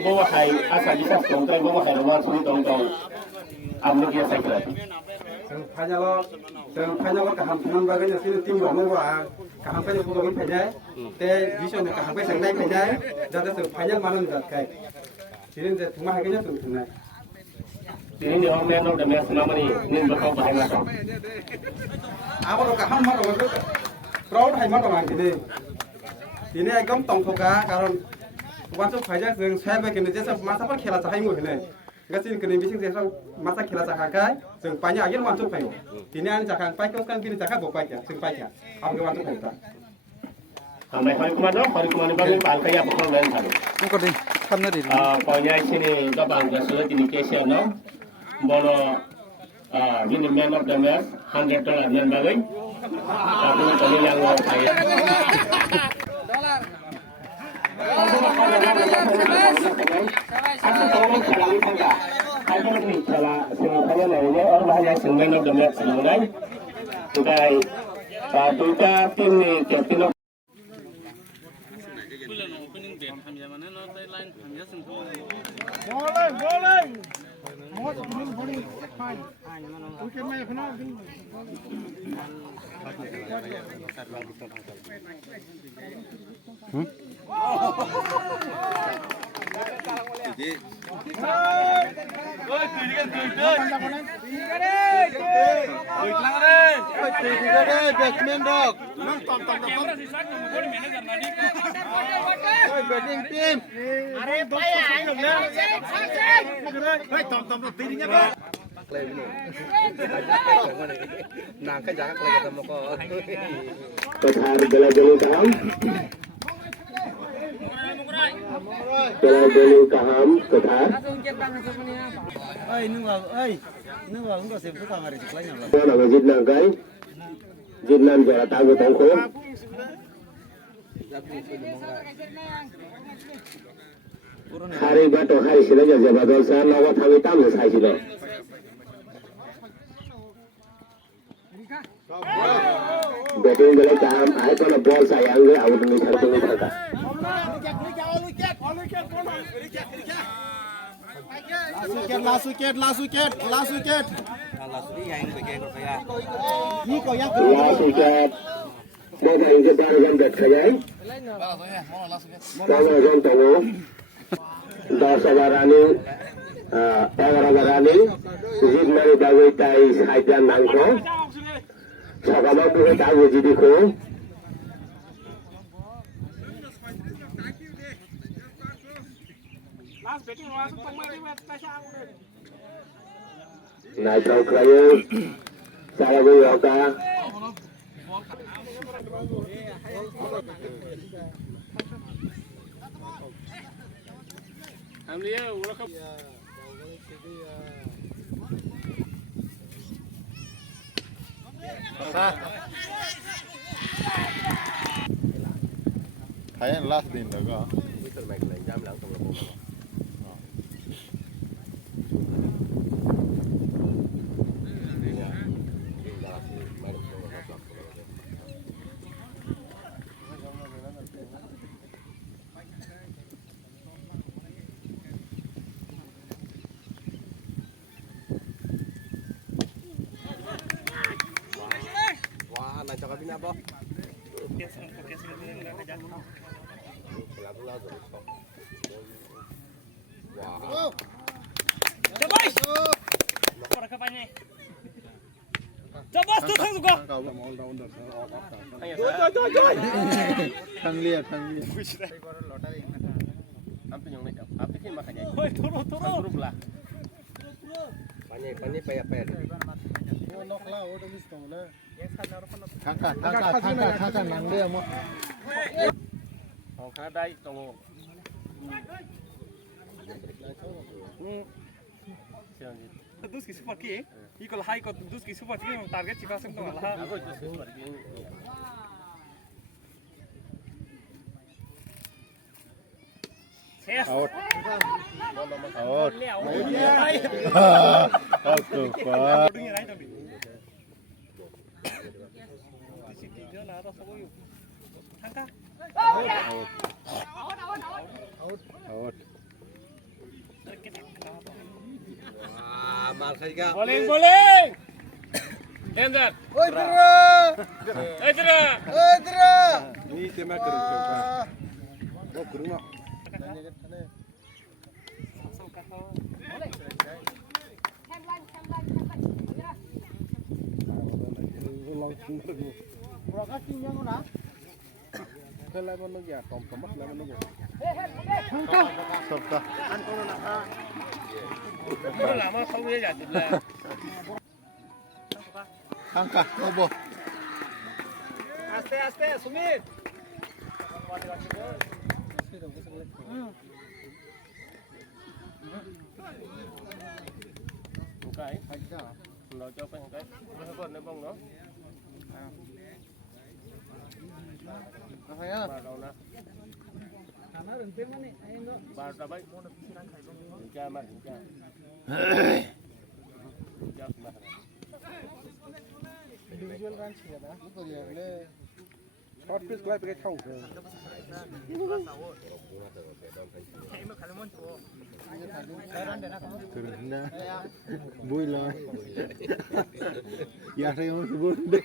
bawa hai asal bisa songkai bawa hai luar sini tong amno dia saya Fanya kaham phanan baganya sini tim lo mau kaham fanya pulau ini fanya te vision kaham fanya sengai fanya jadi fanya mana nih kai jadi te cuma hanya tuh tunai ini di orang yang udah biasa nama ini bakal bahaya lah apa lo kaham mana lo proud hai mana orang ini agam tong thoka karon waktu fanya saya begini jadi masa pun khela cahaya mu ini Gasin kini bising saya masa kira cakakai, seng banyak aja wantu payo. Ini ane cakang pai kau kan kini cakap bopai ya, seng pai ya. Apa wantu payo tak? Sampai hari kemana bagi bangkai apa kalau lain kali. Mungkin deh, kamnya deh. Pokoknya sini kita bangga sudah ini kesel no, bono ini man of the match $100 yang bagai, tapi kami yang mau saya. Aku tahu ni kalau ni kan, ada ni kalau semuanya lainnya orang bahaya semuanya demi semuanya. Jadi, kita tim ni captain. Bela-beli kaham, ketar. Enggak sih, itu kamar itu lainnya. Nama Jidnan kai, Jidnan jara tahu tangko. Hari bato hari sila jaga badal saya lawat hari tamu saya sila. Batting bela kaham, ayat kalau ball saya angge, awak tunggu cari tunggu mereka. Last wicket. Last wicket. Bawa ini jangan bet saja. Bawa jangan tahu. Dasawarani, Ewarani, Jidmani bawa tay sahaja nangko. Sagamat tu tahu jadi ko. Nah, kau kaya saya boleh apa? Amliya, welcome. Kaya last din daga. Ito may jam lang tong labo. Wah, na cakap ini apa? Wow. Coba. Orang kapanya. Coba tuh tunggu kok. Joy. Thang liat. Apa yang nak? Apa sih makanya? Turu. Belah. Pani payah. Kakak nang dia mau. Orang kadai tunggu. Dus ki support ki equal high ko dus ki support ki target chika sem to lah Out. Out. Bowling, bowling. Danger. Oi, Dra! Aitra. Oi, Dra! Ini tema kerja. Oh, kurang. Sabta. Kau lama kau dia jadi lah. Angka, obo. আস্তে আস্তে Sumit Cái. Nó cho cái cái. Nó còn nó bông nó. Apa ya? Ba đâu nè. Ba đâu bay. Cha mà cha. Cha mà. Individual kan sih ada. Itu dia le. Short piece kelai pakai kau. Terus boy lah. Ya saya mau sebut deh.